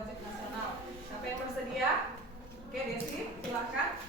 wajib nasional. Siapa yang bersedia? Oke, Desi, silakan.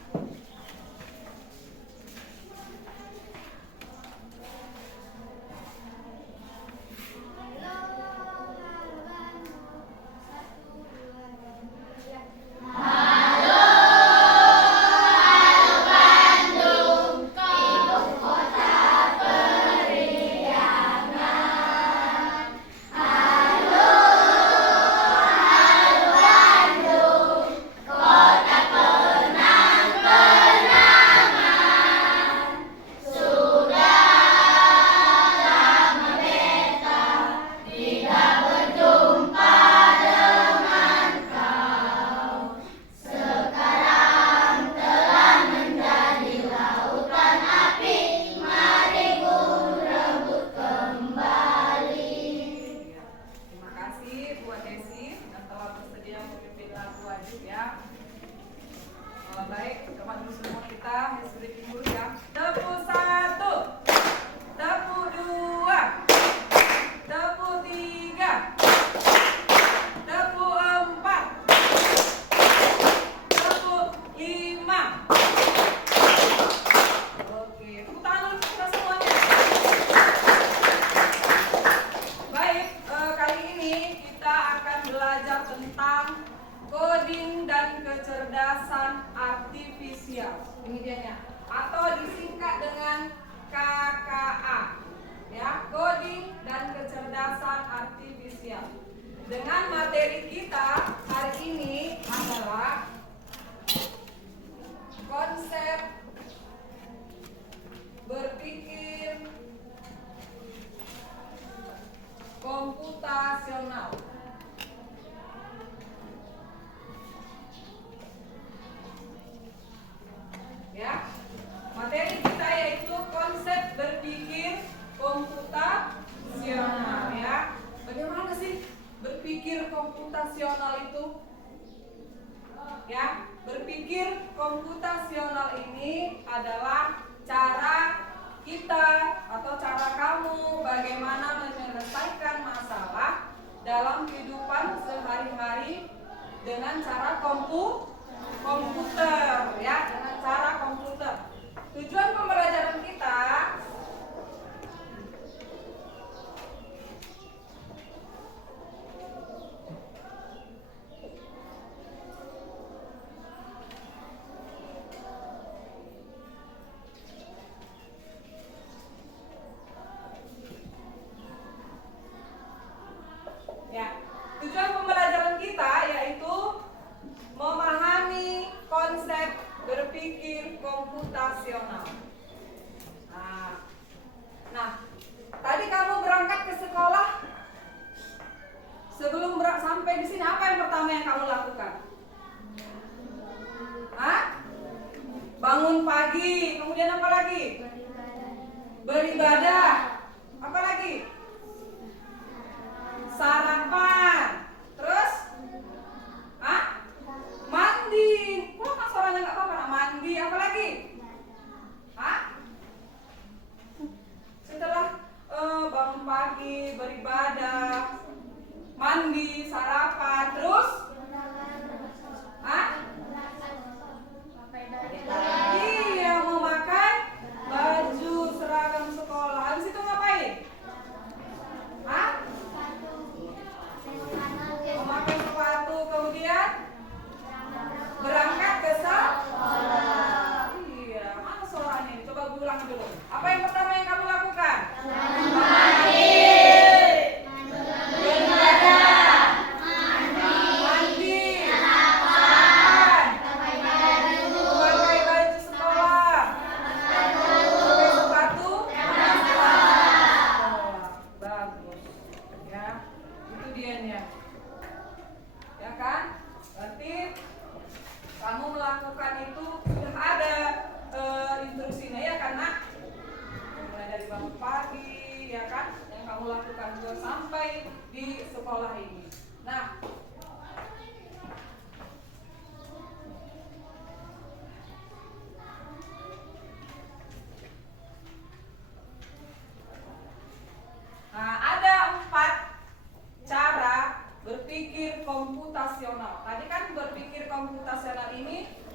Baik, teman-teman semua kita berikan dulu ya. Tepuk 1, tepuk 2, tepuk 3, tepuk 4, tepuk 5. Oke, tepuk tangan dulu kita semuanya. Baik, kali ini kita akan belajar tentang coding dan kecerdasan artifisial. Ini dianya, atau disingkat dengan KKA. Ya, coding dan kecerdasan artifisial. Dengan materi kita hari ini adalah konsep berpikir komputasional. Ya, materi kita yaitu konsep berpikir komputasional. Ya, bagaimana sih berpikir komputasional itu? Ya, berpikir komputasional ini adalah cara kita atau cara kamu bagaimana menyelesaikan masalah dalam kehidupan sehari-hari dengan cara komputer, ya, dengan cara komputer. Tujuan pembelajaran kita yaitu memahami konsep berpikir komputasional. Nah, tadi kamu berangkat ke sekolah. Sebelum sampai di sini, apa yang pertama yang kamu lakukan? Bangun pagi, kemudian apa lagi? Beribadah. Apa lagi? Sarapan. Terus? Mandi. Kok kan suaranya nggak apa-apa? Mandi. Apa lagi? Setelah bangun pagi, beribadah, mandi, sarapan, terus? Iya, memakai baju seragam sekolah. Habis itu ngapain?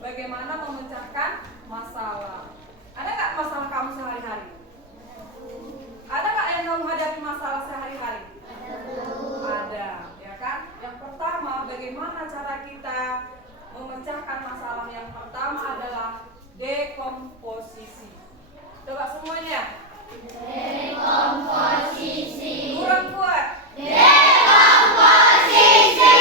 bagaimana memecahkan masalah. Ada nggak masalah kamu sehari-hari? Ada nggak yang kamu hadapi masalah sehari-hari? Ada, ya kan? Yang pertama, bagaimana cara kita memecahkan masalah? Yang pertama adalah dekomposisi. Coba semuanya. Dekomposisi. Kurang kuat. Dekomposisi.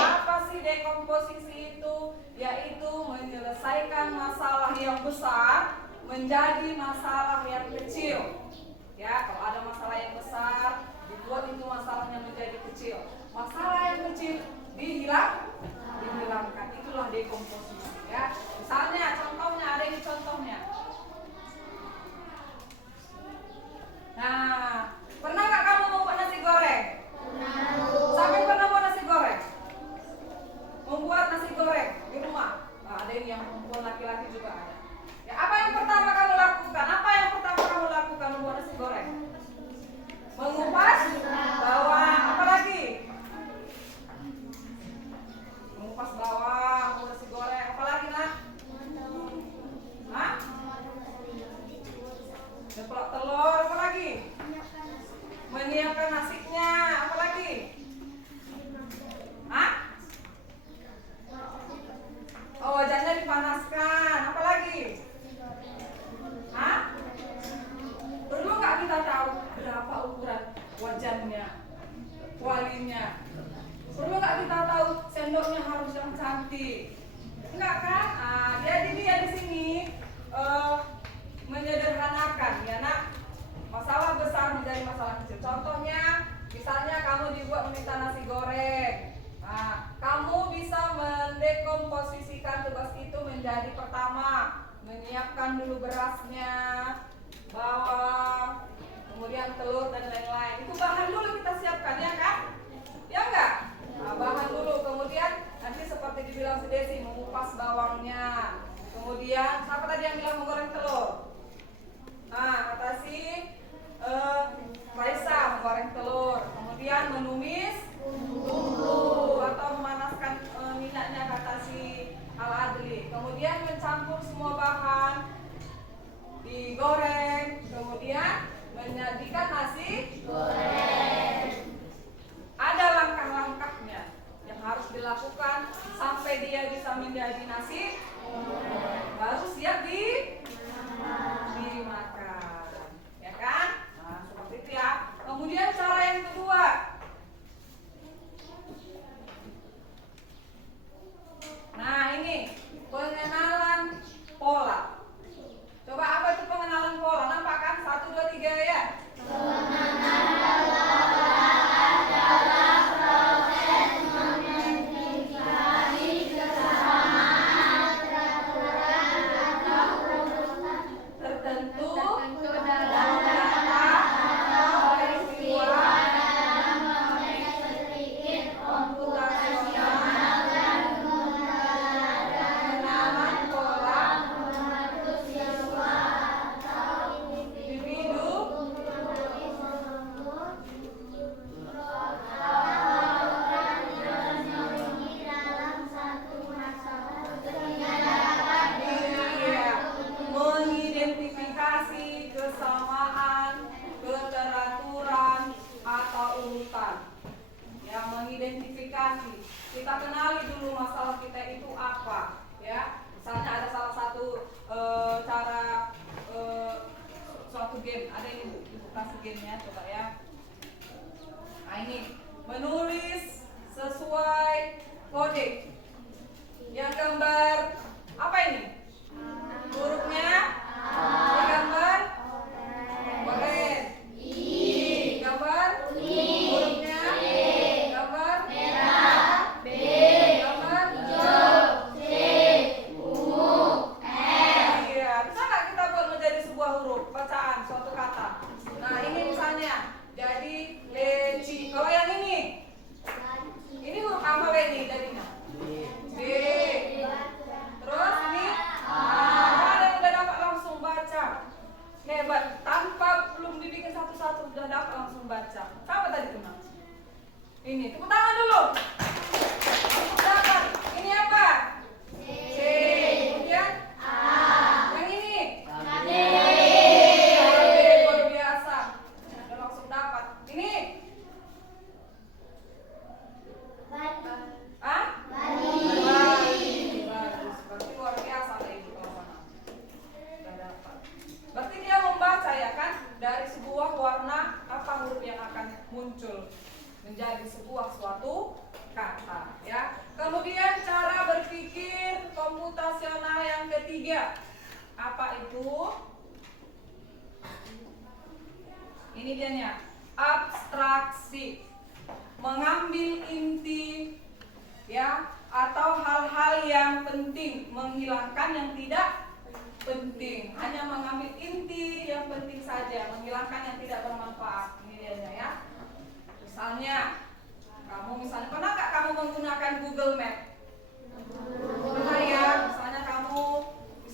Apa sih dekomposisi itu? Yaitu menyelesaikan masalah yang besar menjadi masalah yang kecil. Ya, kalau ada masalah yang besar, dibuat itu masalahnya menjadi kecil. Masalah yang kecil dihilangkan. Itulah dekomposisi. Ya, misalnya contohnya ada ini contohnya. Nah, pernah nggak kamu membuat nasi goreng? Sampai pernah buat nasi goreng? Membuat nasi goreng di rumah. Nah, ada ini yang perempuan, laki-laki juga ada. Ya, apa yang pertama kamu lakukan? Apa yang pertama kamu lakukan membuat nasi goreng? Mengupas bawang. Apa lagi? Mengupas bawang, membuat nasi goreng. Apa lagi, nak? Hah? Ceplok telur. Apa lagi? Menyiapkan nasinya. Apa lagi? Hah? Oh, wajannya dipanaskan. Apa lagi? Hah? Perlu nggak kita tahu berapa ukuran wajannya, kualinya? Perlu nggak kita tahu sendoknya harus yang cantik? Enggak kan? Jadi dia di sini menyederhanakan, ya nak. Masalah besar menjadi masalah kecil. Contohnya, misalnya kamu dibuat meminta nasi goreng. Nah, kamu bisa mendekomposisikan tugas itu menjadi pertama, menyiapkan dulu berasnya, bawang, kemudian telur dan lain-lain. Itu bahan dulu kita siapkan, ya kan? Ya enggak? Nah, bahan dulu, kemudian nanti seperti dibilang si Desi, mengupas bawangnya. Kemudian, siapa tadi yang bilang menggoreng telur? Nah, kata si Raisa menggoreng telur. Kemudian menumis bumbu atau memanaskan minyaknya, kata si Al-Adli. Kemudian mencampur semua bahan, digoreng, kemudian menyajikan nasi goreng. Ada langkah-langkahnya yang harus dilakukan sampai dia bisa menjadi nasi baru siap dimakan, ya kan? Nah, seperti itu ya. Kemudian cara yang kedua, nah ini pengenalan pola. Coba apa itu pengenalan pola? Nampak kan? 1, 2, 3 ya. Pengenalan pola adalah proses mengidentifikasi kesamaan peraturan atau rumus tertentu dalam data atau peristiwa dalam konteks sedikit komputasional dan pengenalan pola mengatur siswa atau individu mengidentifikasi kesamaan, keteraturan atau urutan. Ya, mengidentifikasi. Kita kenali dulu masalah kita itu apa, ya. Misalnya ada salah satu cara suatu game, ada ini buka gamenya, coba ya. Nah, ini menulis sesuai kode. Yang gambar apa ini? Hurufnya gambar oren. Gambar hurufnya gambar merah. Gambar Ketiga, apa itu? Ini dianya, abstraksi. Mengambil inti ya atau hal-hal yang penting, menghilangkan yang tidak penting. Hanya mengambil inti yang penting saja, menghilangkan yang tidak bermanfaat. Ini dianya ya. Misalnya, pernah nggak kamu menggunakan Google Map? Pernah ya.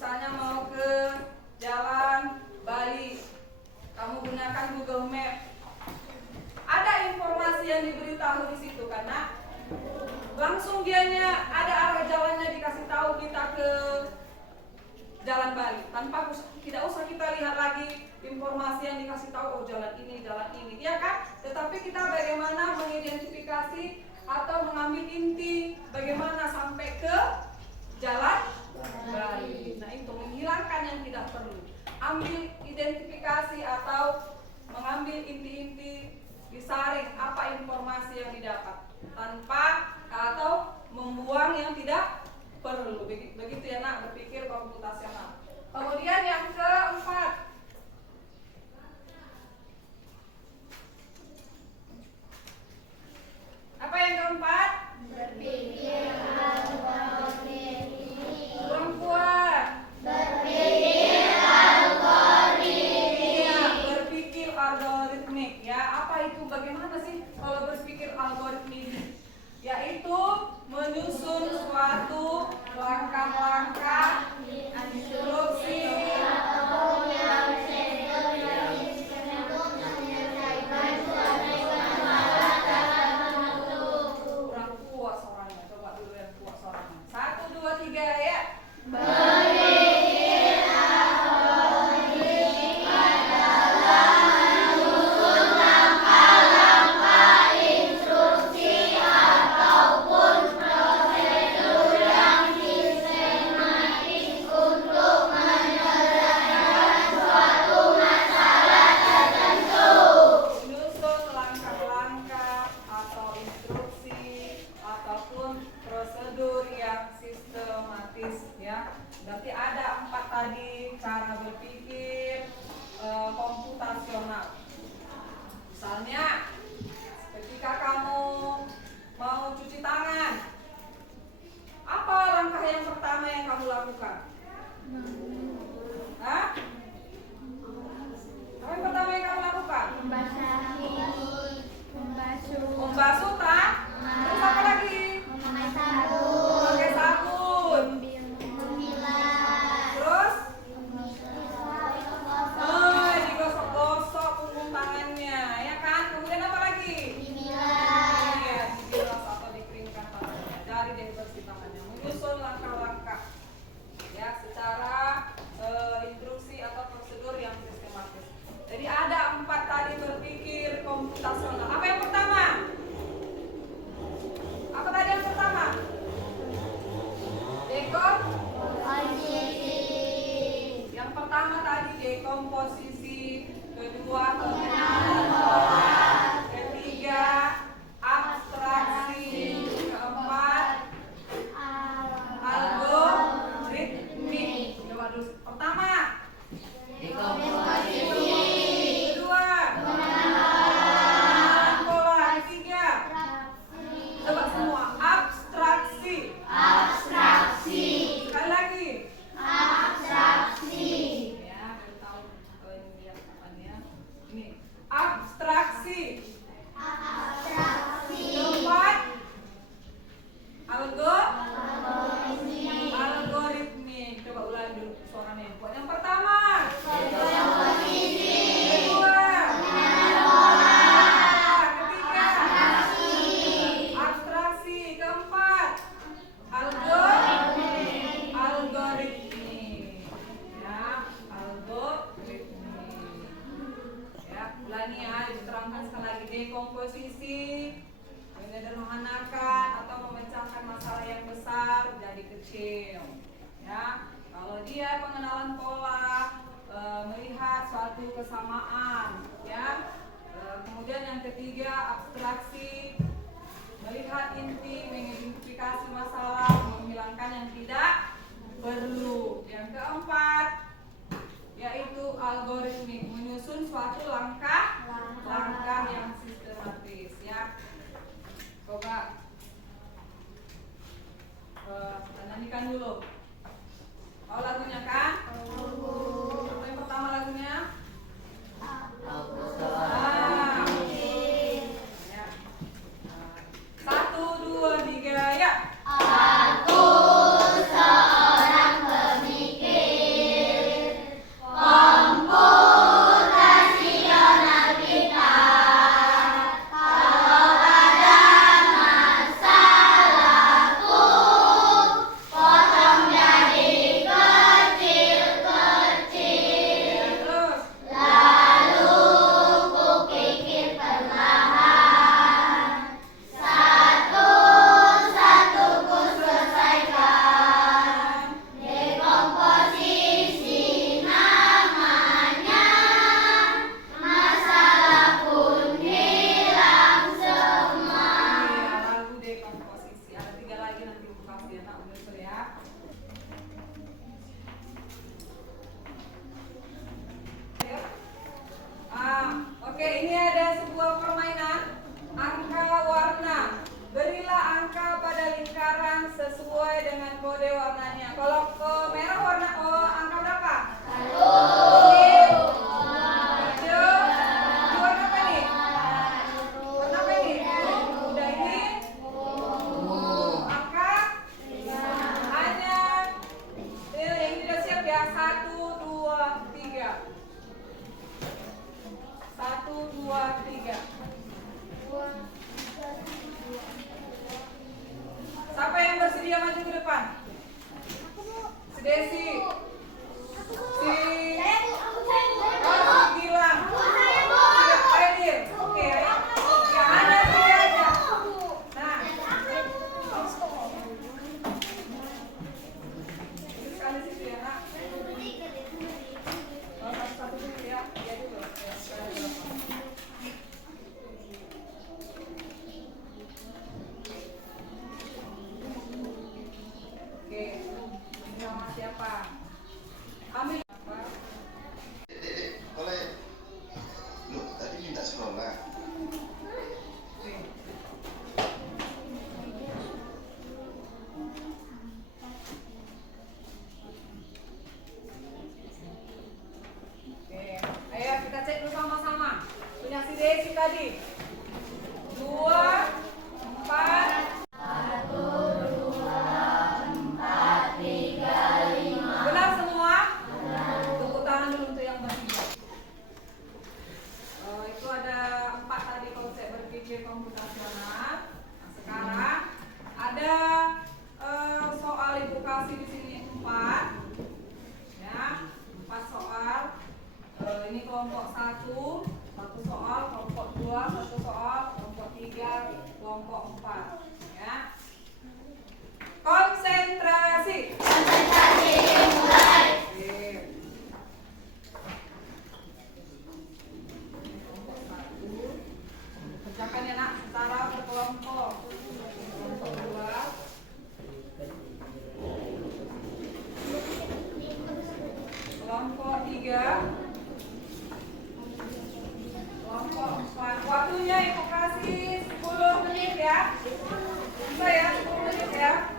Misalnya mau ke Jalan Bali, kamu gunakan Google Map. Ada informasi yang diberitahu di situ karena langsung dianya ada arah jalannya dikasih tahu kita ke Jalan Bali, tidak usah kita lihat lagi informasi yang dikasih tahu, oh jalan ini, ya kan? Tetapi kita bagaimana mengidentifikasi atau mengambil inti bagaimana sampai ke Jalan Bali. Nah itu menghilangkan yang tidak perlu. Ambil identifikasi atau mengambil inti-inti, disaring apa informasi yang didapat tanpa atau membuang yang tidak perlu. Begitu ya nak, berpikir komputasional. Kemudian yang keempat, apa yang keempat? Berpikir algoritmik. Kurang kuat. Berpikir algoritmik. Iya, berpikir algoritmik. Ya, apa itu? Bagaimana sih kalau berpikir algoritmik? Yaitu menyusun suatu langkah-langkah instruksi atau kurang kuat suaranya. Coba dulu yang kuat suaranya. 1, 2, 3 ya. Berpikir algoritmik adalah menyusun langkah-langkah instruksi ataupun prosedur yang sistematis untuk menyelesaikan suatu masalah tertentu. Menyusun langkah-langkah atau instruksi ataupun prosedur yang sistematis ya. Berarti ada 4 tadi cara berpikir komputasional. Misalnya ketika kamu mau cuci tangan, apa langkah yang pertama yang kamu lakukan? Hah? Apa yang pertama yang kamu lakukan? Membasuh tak? Terus apa lagi? Memakai sabun. Terus? Digosok-gosok punggung tangannya, ya kan? Kemudian apa lagi? Iya, dibilas atau dikeringkan tangannya. Dari bersih tangannya. Menyusun langkah-langkah ya secara instruksi atau prosedur yang sistematis. Jadi ada 4 tadi berpikir komputasional. Apa yang pertama? Apa tadi yang pertama? Yang pertama tadi dekomposisi, kedua pengenalan pola, ketiga abstraksi, keempat algoritmik. Coba dulu. Pertama dekomposisi, kedua pengenalan pola, ketiga coba semua abstraksi. Sekali lagi abstraksi. Ya, baru tahu kalau ini lihat kapan ya. Ini Desi, si Gilang, si Edir. Oke, ayo. Yang ada tiga aja. Nah, ini sekali situ ya, Nak. Oh, satu-satu dulu ya. Ya dulu. Ya, sekali dulu. Oke, ini nama siapa? Ambil apa? Boleh. Loh, tadi minta sekolah. Oke. Oke, ayo kita cek dulu sama-sama. Punya si Desi tadi. 2, 4. Benar semua? Tepuk tangan dulu untuk yang bertiga. Itu ada 4 tadi konsep berpikir komputasional. Nah, sekarang ada soal ibu kasih di sini 4. Ya, 4 soal. Ini kelompok 1, 1 soal, kelompok 2, 1 soal, kelompok 3, kelompok 4. Ya. Konsentrasi. Kerjakan ya, Nak, secara berkelompok. Kelompok 2, kelompok 3, kelompok 4. Waktunya Ibu kasih 10 menit ya. Bisa ya, 10 menit ya.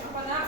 Apa, Nak?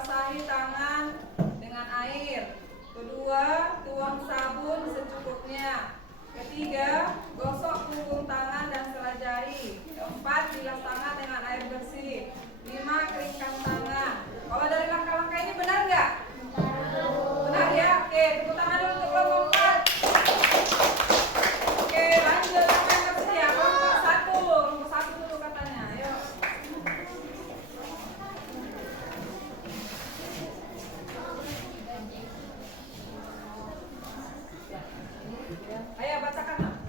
basahi tangan dengan air. Kedua, tuang sabun secukupnya. Ketiga, gosok punggung tangan dan sela jari. Keempat, bilas tangan dengan air bersih. 5, keringkan tangan. Kalau dari langkah-langkah ini benar nggak? Benar ya? Oke, tepuk tangan dulu untuk kelompok 4. Oke, lanjut. Siapa yang bersedia? Kelompok 1. Kelompok 1 dulu katanya. Ayo. Ayo bacakan. Nak.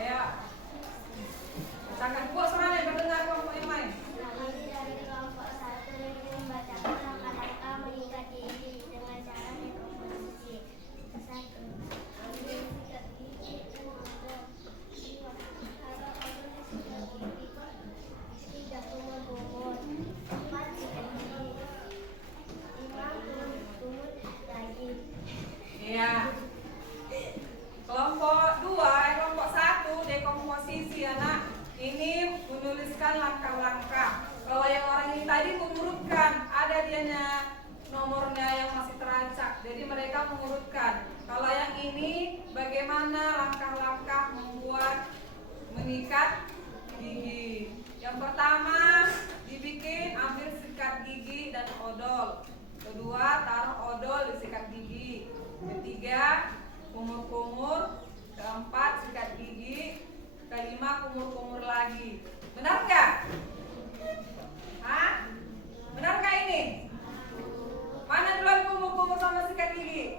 Ayo. Bacakan. Bu, semuanya berdengar kelompok yang lain. Kami dari kelompok 1 ini membacakan langkah-langkah mengikat gigi dengan cara dekomposisi. 1. Ambil sikat gigi dan odol. 2. Taruh odol di sikat gigi. Isi kumur-kumur. 4. Sikat gigi. 5. Kumur-kumur lagi. Iya. Kelompok 2, kelompok 1 dekomposisi anak. Ini menuliskan langkah-langkah. Kalau yang orang ini tadi mengurutkan, ada dianya nomornya yang masih teracak. Jadi mereka mengurutkan. Kalau yang ini bagaimana langkah-langkah membuat mengikat gigi. Yang pertama dibikin ambil sikat gigi dan odol. Kedua taruh odol di sikat gigi. Ketiga kumur-kumur. Keempat sikat gigi. Kelima kumur-kumur lagi. Benar nggak? Hah? Benar nggak ini? Mana duluan kumur-kumur sama sikat gigi?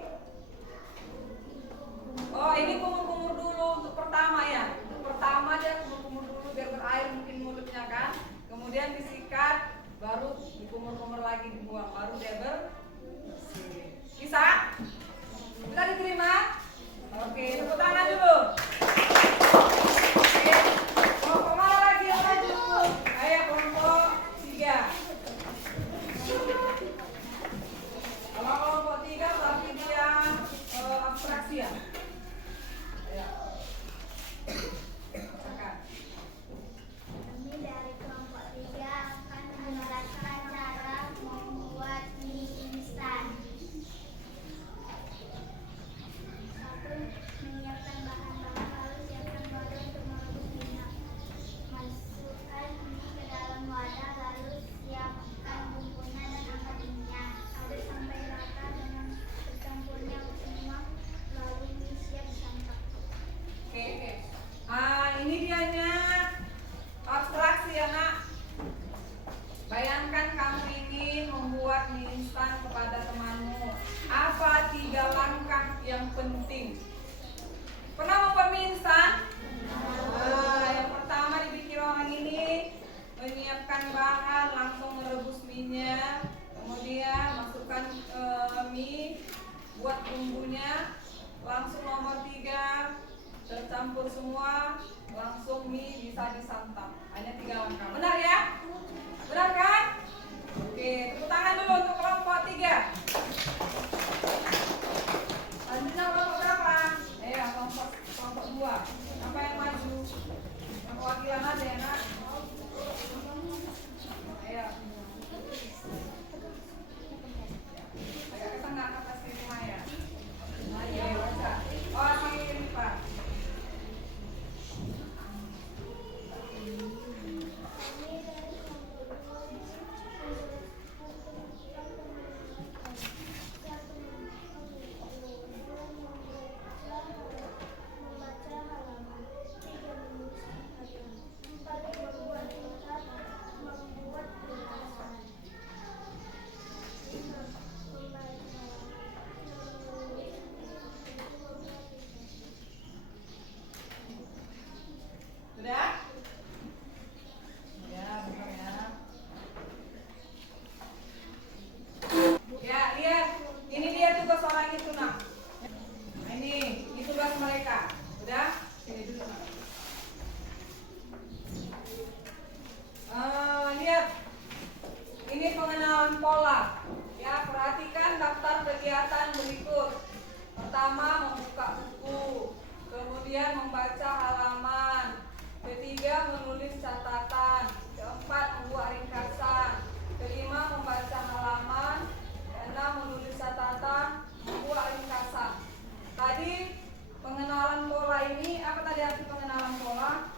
Oh, ini kumur-kumur dulu untuk pertama ya. Untuk pertama dia kumur-kumur dulu biar berair mungkin mulutnya kan. Kemudian disikat, baru dikumur-kumur lagi dibuang, baru dia bersih. Bisa? Bisa diterima? Oke, tepuk tangan dulu. Oke, kelompok mana lagi yang maju? Ayo kelompok 3. Kalau kelompok 3 berarti dia abstraksi ya. Ayo. Silakan. Kami dari kelompok 3 akan menerangkan cara membuat mie instan. 1. Menyiapkan bahan-bahan, lalu siapkan wadah untuk merebus minyak. Masukkan mie ke dalam wadah, lalu siapkan bumbunya dan angkat minyak. Aduk sampai rata dengan bercampurnya semua, lalu mie siap disantap. Oke. Ini dianya abstraksi ya nak. Bayangkan kamu ingin membuat mie instan kepada temanmu. Apa 3 langkah yang penting? Pernah membuat mie instan? Yang pertama dibikin orang ini menyiapkan bahan, langsung merebus mie-nya, kemudian masukkan mie, buat bumbunya, langsung nomor 3 tercampur semua, langsung mie bisa disantap. Hanya 3 langkah. Benar ya? Benar kan? Oke, tepuk tangan dulu untuk kelompok 3. Lanjutnya kelompok berapa? Kelompok 2. Siapa yang maju? Yang perwakilan aja ya nak. Ayo. Agak ke tengah atas kiri Maya. Ayo baca. Oh kiri Pak. Membaca halaman. 3. Menuliskan harian. 4. Membuat notat. Membuat ulasan. 5. Membaca menulis. Sudah? Ya, benar ya. Ya, lihat. Ini dia tugas orang itu nak. Nah, ini tugas mereka. Sudah? Sini dulu nak. Lihat. Ini pengenalan pola. Ya, perhatikan daftar kegiatan berikut. Pertama, membuka kemudian membaca halaman. Ketiga, menulis catatan. Keempat, membuat ringkasan. Kelima, membaca halaman. Keenam, menulis catatan, membuat ringkasan. Tadi pengenalan pola ini, apa tadi arti pengenalan pola?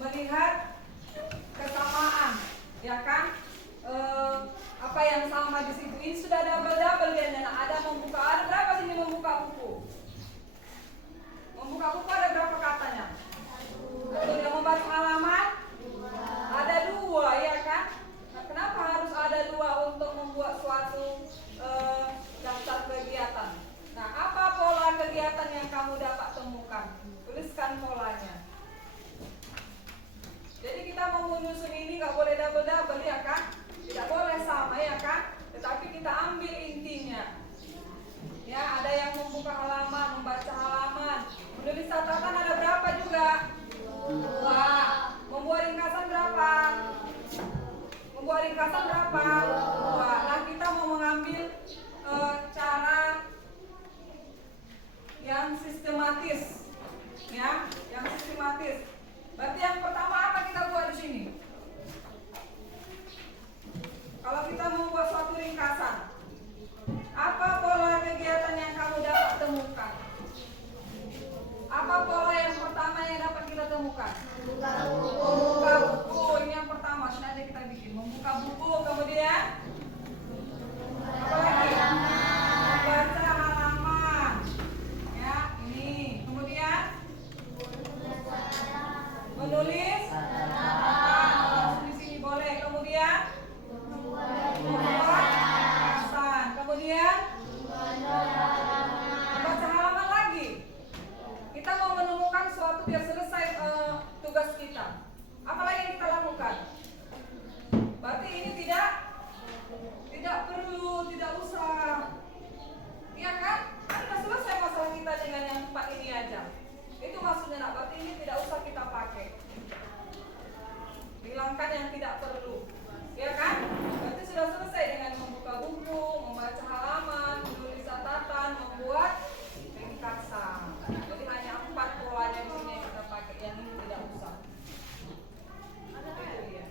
Melihat kesamaan, ya kan? Apa yang sama di situ. Ini sudah double ya, ada membuka. Ada berapa sini membuka buku? Membuka buku ada berapa katanya? Yang membaca halaman? Ada 2, ya kan? Nah, kenapa harus ada 2 untuk membuat suatu daftar kegiatan? Nah, apa pola kegiatan yang kamu dapat temukan? Tuliskan polanya. Jadi kita mau menyusun ini nggak boleh double ya kan? Tidak boleh sama ya kan? Tetapi kita ambil intinya. Ya, ada yang membuka halaman, membaca halaman, menulis catatan ada berapa juga? 2. Membuat ringkasan berapa? Membuat ringkasan berapa? 2. Nah, kita mau mengambil cara yang sistematis. Ya, yang sistematis. Berarti yang pertama apa kita buat di sini? Kalau kita membuat suatu ringkasan, apa pola kegiatan yang kamu dapat temukan? Apa pola yang pertama yang dapat kita temukan? Membuka buku. Ini yang pertama, sudah aja kita bikin. Membuka buku, kemudian apa lagi? Membaca halaman. Ya, ini. Kemudian menulis di sini boleh. Kemudian membuat ringkasan. Kemudian membaca halaman lagi. Kita mau menemukan suatu biar selesai tugas kita. Apa lagi yang kita lakukan? Berarti ini tidak perlu, tidak usah. Iya kan? Kan sudah selesai masalah kita dengan yang 4 ini aja. Itu maksudnya nak, berarti ini tidak usah kita pakai. Hilangkan yang tidak perlu. Ya kan? Berarti sudah selesai dengan membuka buku, membaca halaman, menulis catatan, membuat ringkasan. Jadi hanya 4 polanya di sini yang kita pakai, yang ini tidak usah. Itu dia.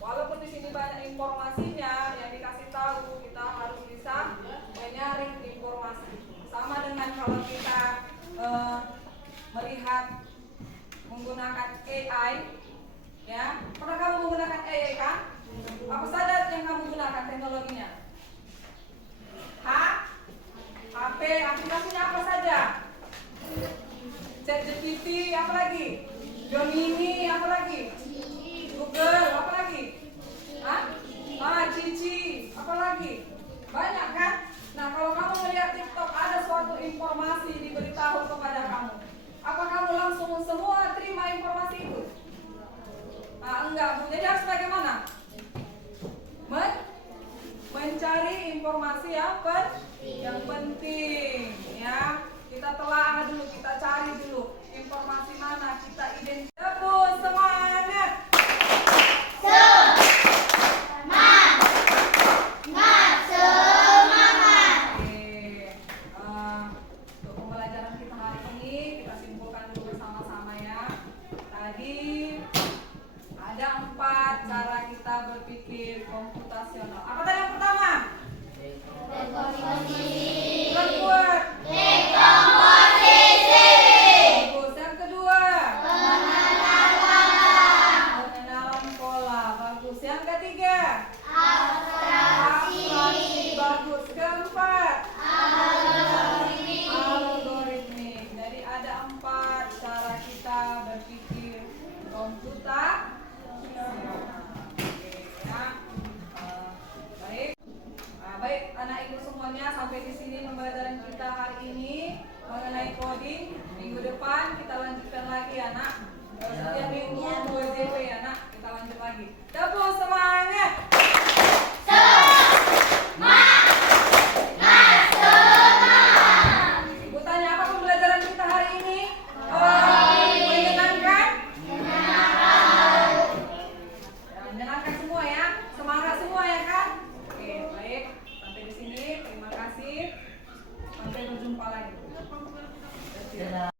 Walaupun di sini banyak informasinya yang dikasih tahu, kita harus bisa menyaring informasi. Sama dengan kalau kita melihat menggunakan AI, ya. Pernah kamu menggunakan AI kan? Apa saja yang kamu gunakan teknologinya? HP, aplikasinya apa saja? ChatGPT, apa lagi? Gemini, apa lagi? Google, apa lagi? Cici, apa lagi? Banyak kan? Nah, kalau kamu melihat TikTok ada suatu informasi diberitahu kepada kamu, apa kamu langsung semua terima informasi itu? Enggak, Bu. Jadi harus bagaimana? Mencari informasi yang penting, ya. Kita telah dulu, kita cari dulu informasi mana, kita identifikasi. Semangat! Untuk pembelajaran kita hari ini, kita simpulkan dulu bersama-sama ya. Tadi ada 4 cara kita berpikir komputasional. Apa tadi yang pertama? Berbuat. Bagus. Yang kedua? Pengenalan pola. Bagus. Yang ketiga? Abstraksi. Bagus. Keempat? Algoritmik. Jadi ada 4 cara kita berpikir komputer. Baik anak ibu semuanya, sampai di sini pembelajaran kita hari ini mengenai coding. Minggu depan kita lanjutkan lagi anak. Setiap minggu 2 JP anak, kita lanjut lagi. Tepuk semangat. Ibu tanya apa pembelajaran kita hari ini? Menyenangkan? Menyenangkan semua ya, semangat semua ya kan? Oke, baik. Sampai di sini, terima kasih. Sampai berjumpa. jumpa lagi. Dadah.